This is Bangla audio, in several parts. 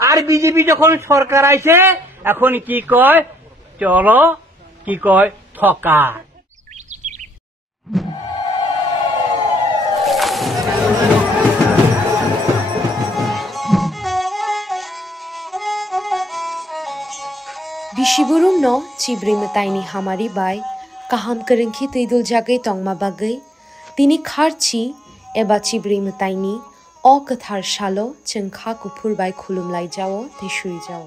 আর বিজেপি যখন সরকার আইছে এখন কি কয়, চলো কি কয়, ঠকা। Bishiburung no cibri mataini hamari bai kaham kerengki tuidul jagai tongma bagai tini kharchi eba cibri mataini o kathar shalo chengkha kupur bai khulum lai jao teshui jao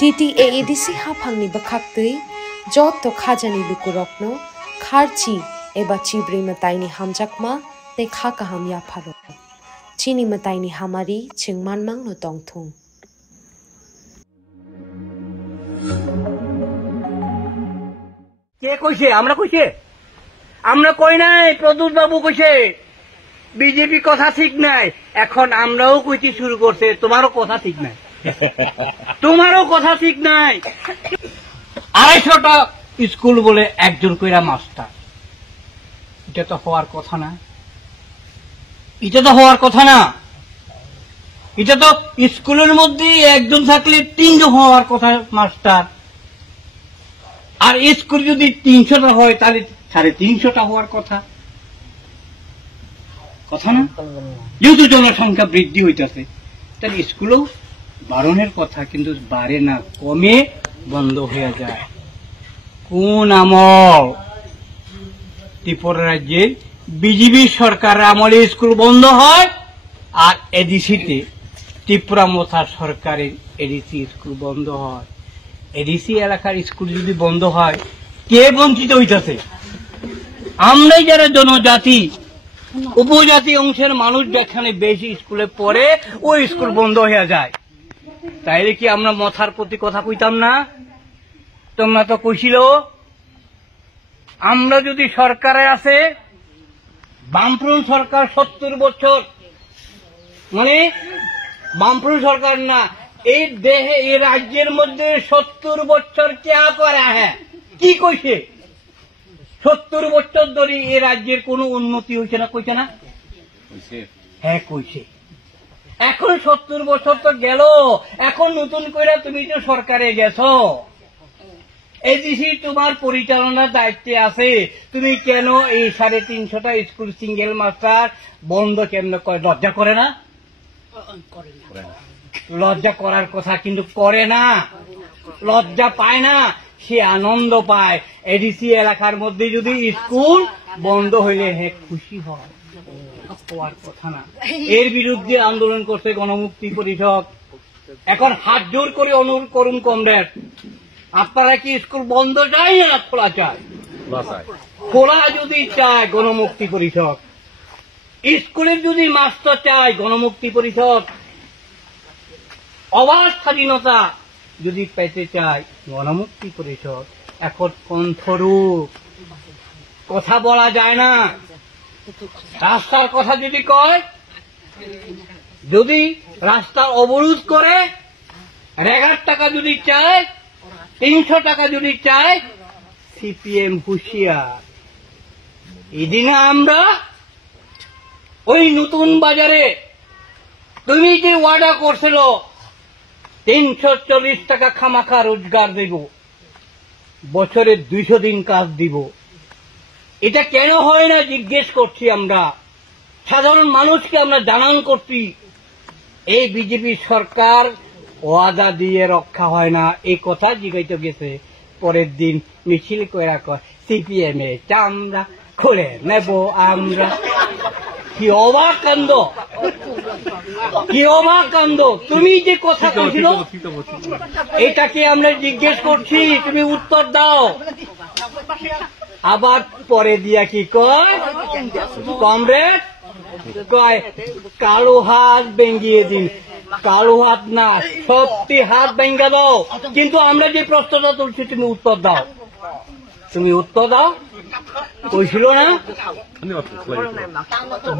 TTAADC hapangni bakhaktai jotto khajani lukurokno kharchi eba chibri mataini hamjakma te kha kaham ya pharo chini mataini hamari chingmanmang no tongthung কে কইছে? আমরা কইছে? আমরা কই নাই, প্রদ্যুৎ বাবু কইছে বিজেপি কথা ঠিক নাই। এখন আমরাও কইতে শুরু করছে তোমারও কথা ঠিক নাই, তোমারও কথা ঠিক নাই। 250টা স্কুল বলে একজন কইরা মাস্টার, এটা তো হওয়ার কথা না, এটা তো হওয়ার কথা না। এটা তো স্কুলের মধ্যে একজন থাকলে 3জন হওয়ার কথা মাস্টার, আর স্কুল যদি 300টা হয় তাহলে 350টা হওয়ার কথা, কথা না? যেহেতু জনসংখ্যা বৃদ্ধি হইতেছে তাহলে স্কুলও বাড়ানোর কথা, কিন্তু বাড়ে না, কমে বন্ধ হয়ে যায়। কোন আমল? ত্রিপুরা রাজ্যের বিজেপি সরকারের আমলে স্কুল বন্ধ হয়, আর এডিসিতে ত্রিপুরা মোথা সরকারের এডিসি স্কুল বন্ধ হয়। এডিসি এলাকার স্কুল যদি বন্ধ হয় কে বঞ্চিত হইতেছে? আমরাই যারা জনজাতি উপজাতি অংশের মানুষ যেখানে বেশি স্কুলে পড়ে ওই স্কুল বন্ধ হয়ে যায়। তাইলে কি আমরা মথার প্রতি কথা কইতাম না? তোমরা তো কইছিল আমরা যদি সরকারে আছে, বামফ্রন্ট সরকার 70 বছর, মানে বামফ্রন্ট সরকার না, এই দেহে এই রাজ্যের মধ্যে 70 বছর क्या করা হ্যাঁ, কি কইছে? 70 বছর ধরে এই রাজ্যের কোনো উন্নতি হয়েছে না, কইছে না? হ্যাঁ কইছে। এখন 70 বছর তো গেল, এখন নতুন করে তুমি তো সরকারে গেছো, এডিসি তোমার পরিচালনার দায়িত্বে আছে, তুমি কেন এই 350টা স্কুল সিঙ্গেল মাস্টার বন্ধ কেন করে? লজ্জা করে না? লজ্জা করার কথা, কিন্তু করে না, লজ্জা পায় না, সে আনন্দ পায়। এডিসি এলাকার মধ্যে যদি স্কুল বন্ধ হইলে হ্যাঁ খুশি হয়, হওয়ার কথা না। এর বিরুদ্ধে আন্দোলন করছে গণমুক্তি পরিষদ। এখন হাত জোর করে অনুরোধ করুন কমরেড, আপনারা কি স্কুল বন্ধ চাই না খোলা চায়? খোলা যদি চায় গণমুক্তি পরিষদ, স্কুলের যদি মাস্টার চায় গণমুক্তি পরিষদ, অবাধ স্বাধীনতা যদি পেতে চায় গণমুক্তি পরিষদ। এখন কণ্ঠরূপ কথা বলা যায় না, রাস্তার কথা যদি কয়, যদি রাস্তা অবরোধ করে, 1000 টাকা যদি চায়, 300 টাকা যদি চায়, সিপিএম হুঁশিয়ার। এদিনে আমরা ওই নতুন বাজারে তুমি যে ওয়াদা করছিল 340 টাকা খামাখা রোজগার দেব, বছরে 200 দিন কাজ দিব, এটা কেন হয় না জিজ্ঞেস করছি আমরা। সাধারণ মানুষকে আমরা জানান করছি এই বিজেপি সরকার ওয়াদা দিয়ে রক্ষা হয় না, এই কথা জিজ্ঞাসা গেছে। পরের দিন মিছিল করে কয় সিপিএম এ চামড়া খুলে নেব আমরা। কি অবাক কাণ্ড, কি অবাক কাণ্ড! তুমি যে কথা কইছিল এটাকে আমরা জিজ্ঞেস করছি, তুমি উত্তর দাও। আবার পরে দিয়া কি কয় কমরেড, কয় কালো হাত ভেঙ্গিয়ে দিন। কালো হাত না, সত্যি হাত ভেঙ্গা দাও, কিন্তু আমরা যে প্রশ্নটা তুলছি তুমি উত্তর দাও। তুমি উত্তর দাও। কইছিল না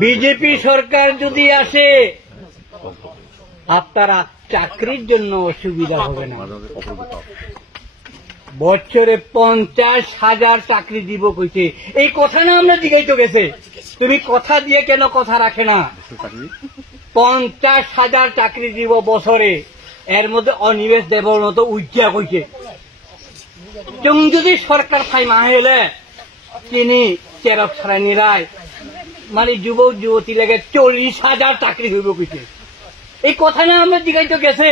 বিজেপি সরকার যদি আসে আপনারা চাকরির জন্য অসুবিধা হবে না, বছরে 50,000 চাকরি দিব কইছে। এই কথা না আমরা জিজ্ঞাসা গেছে, তুমি কথা দিয়ে কেন কথা রাখে না? 50,000 চাকরি দিব বছরে, এর মধ্যে অনিবেশ দেবর মতো উজ্জা কইছে। তুমি যদি সরকার ফাইমা হলে তিনি চেরক শ্রেণী রায় মানে যুবক যুবতী লেগে 40,000 চাকরি হইব কইছে। এই কথা না আমরা জিজ্ঞাসা গেছে,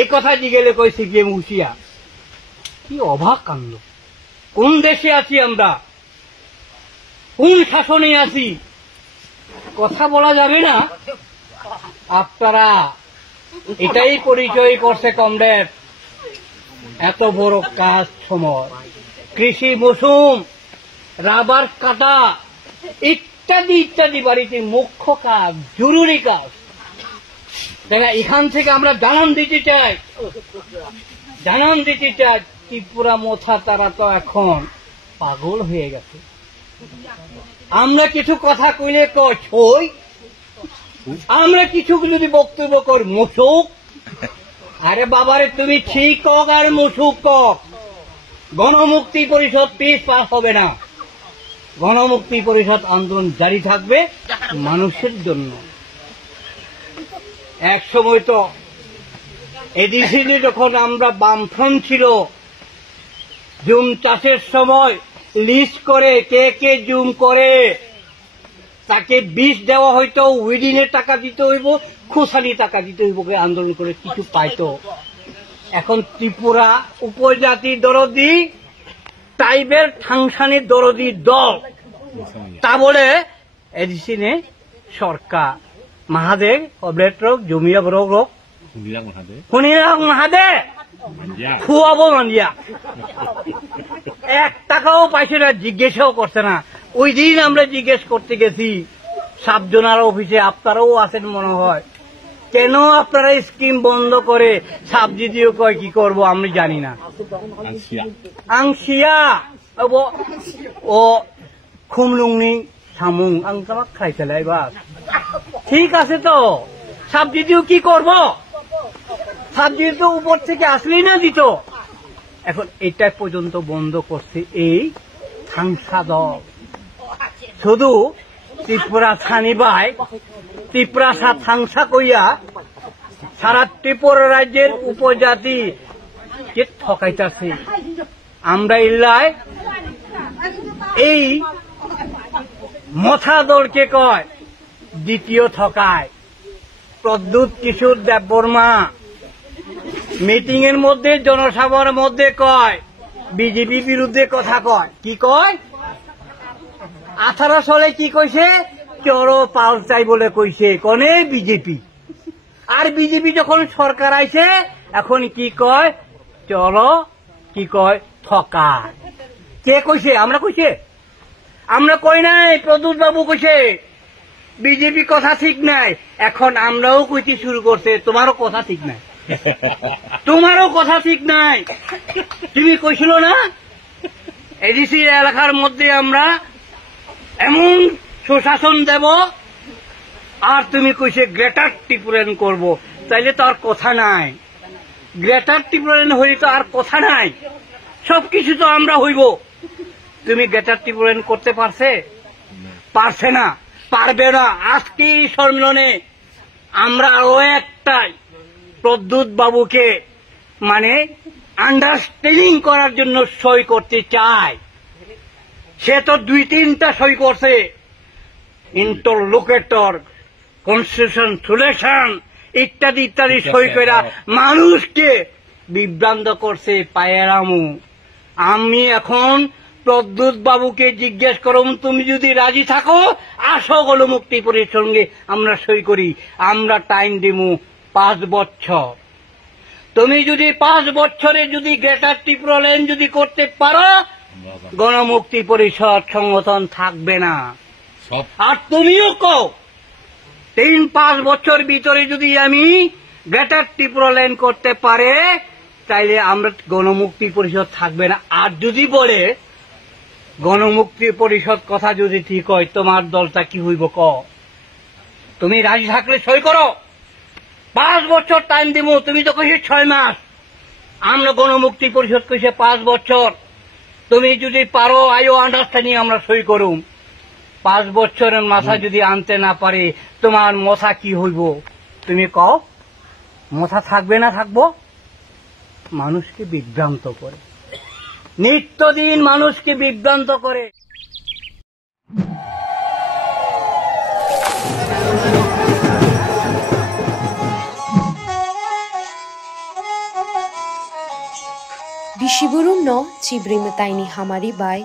এই কথা জিজ্ঞেলে কই সিপিএম হুশিয়া। কি অবাক কাণ্ড! কোন দেশে আছি আমরা, কোন শাসনে আছি? কথা বলা যাবে না। আপনারা এটাই পরিচয় করছে কমরেড, এত বড় কাজ সময়, কৃষি মৌসুম, রাবার কাটা ইত্যাদি ইত্যাদি বাড়িতে মুখ্য কাজ, জরুরি কাজ। দেখা এখান থেকে আমরা জানান দিতে চাই, ত্রিপুরা মোথা তারা তো এখন পাগল হয়ে গেছে। আমরা কিছু কথা কইলে কই, আমরা কিছু যদি বক্তব্য কর মুসুক। আরে বাবারে তুমি ঠিক কক আর মুসুক কক, গণমুক্তি পরিষদ পিস পাস হবে না। গণমুক্তি পরিষদ আন্দোলন জারি থাকবে মানুষের জন্য। এক সময় তো এডিসিতে যখন আমরা বামফ্রন্ট ছিল, জুম চাষের সময় লিস্ট করে কে কে জুম করে তাকে বিষ দেওয়া হইতো, উইডিনে টাকা দিতে হইব, খুশালি টাকা দিতে হইব, আন্দোলন করে কিছু পাইতো। এখন ত্রিপুরা উপজাতি দরদি, ট্রাইবের ঠাংসানি দরদি দল, তা বলে এডিসিনে সরকার মাহাদেব অবলেট্রক জমিয়া বড় রোগ শুনিলাম মাহাদে খুয়াবো মানিয়া 1 টাকাও পাইছে না, জিজ্ঞেসও করছে না। ওই দিন আমরা জিজ্ঞেস করতে গেছি সাবজনার অফিসে, আপনারাও আছেন মনে হয়, কেন আপনারা স্কিম বন্ধ করে সাবজিদিও কয় কি করব আমি জানি না। আংশিয়া ও খুমলুংনি সামুং আং তামাক খাইছিল এবার। ঠিক আছে তো সাবজিদিও কি করব, সাবজিদি তো উপর থেকে আসলেই না দিত। এখন এটা পর্যন্ত বন্ধ করছে এই থাংসা দল। শুধু ত্রিপুরা ছানিবাই ত্রিপুরা থাংসা কইয়া সারা ত্রিপুরা রাজ্যের উপজাতি কে ঠকাইতেছে। আমরা ইল্লায় এই মথা দলকে কয় দ্বিতীয় ঠকায়। প্রদ্যুৎ কিশোর দেববর্মা মিটিং এর মধ্যে জনসভার মধ্যে কয় বিজেপি বিরুদ্ধে কথা কয়। কি কয়? 18 সালে কি কইছে? চোরো পাল্টাই বলে কইছে কোনে বিজেপি। আর বিজেপি যখন সরকার আইছে এখন কি কয়? চলো কি কয় ঠকায়। কে কইছে? আমরা কইছে? আমরা কই নাই, প্রদ্যুৎ বাবু কইছে বিজেপি কথা ঠিক নাই। এখন আমরাও কইতে শুরু করছে তোমারও কথা ঠিক নাই, তোমারও কথা ঠিক নাই। তুমি কইছিল না এডিসি এলাকার মধ্যে আমরা এমন সুশাসন দেব, আর তুমি কইছে গ্রেটার ত্রিপুরান করব। তাইলে তো আর কথা নাই, গ্রেটার ত্রিপুরান হইলে তো আর কথা নাই, সবকিছু তো আমরা হইব। তুমি গ্রেটার ত্রিপুরান করতে পারছে? পারছে না, পারবে না। আজকে এই সম্মেলনে আমরা আরো একটাই প্রদ্যুৎ বাবুকে মানে আন্ডারস্ট্যান্ডিং করার জন্য সই করতে চাই। সে তো 2-3টা সই করছে, ইন্টারলোকেটর, কনস্টিটিউশন সুলেশন ইত্যাদি ইত্যাদি সই করে মানুষকে বিভ্রান্ত করছে পায়েরামু। আমি এখন প্রদ্যুৎ বাবুকে জিজ্ঞেস করুন, তুমি যদি রাজি থাকো আসো গণমুক্তি পরিষদের সঙ্গে আমরা সই করি। আমরা টাইম দিমু 5 বছর। তুমি যদি 5 বছরে যদি গ্রেটার ত্রিপুরা ল্যান্ড যদি করতে পারো, গণমুক্তি পরিষদ সংগঠন থাকবে না। আর তুমিও কও 3-5 বছর ভিতরে যদি আমি গ্রেটার ত্রিপুরা ল্যান্ড করতে পারে তাইলে আমরা গণমুক্তি পরিষদ থাকবে না। আর যদি বলে গণমুক্তি পরিষদ কথা যদি ঠিক হয় তোমার দলটা কি হইব ক তুমি রাজি থাকলে সই করো 5 বছর টাইম দিব তুমি তো কইছো 6 মাস আমরা গণমুক্তি পরিষদ কইছে 5 বছর তুমি যদি পারো আইও আন্ডারস্ট্যান্ডিং আমরা সই করুম 5 বছরের মাথা যদি আনতে না পারে তোমার মাথা কি হইব তুমি কও মাথা থাকবে না থাকবো মানুষকে বিভ্রান্ত করে নিত্যদিন মানুষকে বিভ্রান্ত করে Bishiburum no chibrim taini hamari bai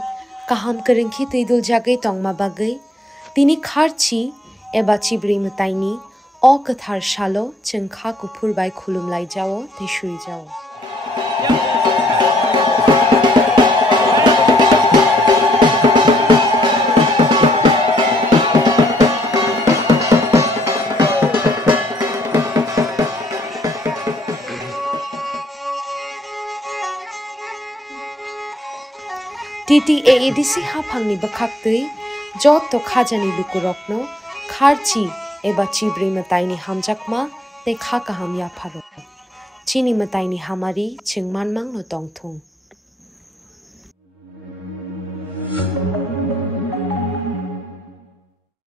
kaham kerengki tuidul jagai tongma bagai tini kharchi eba chibrim taini o kathar shalo chengkha kupur bai khulum lai jao te shui jao TTAADC hapangni bakhaktui jotto khajani lukurokno kharchi eba chibri mataini hamjakma te kha kaham ya pharo chini mataini hamari chingmanmang no tongthung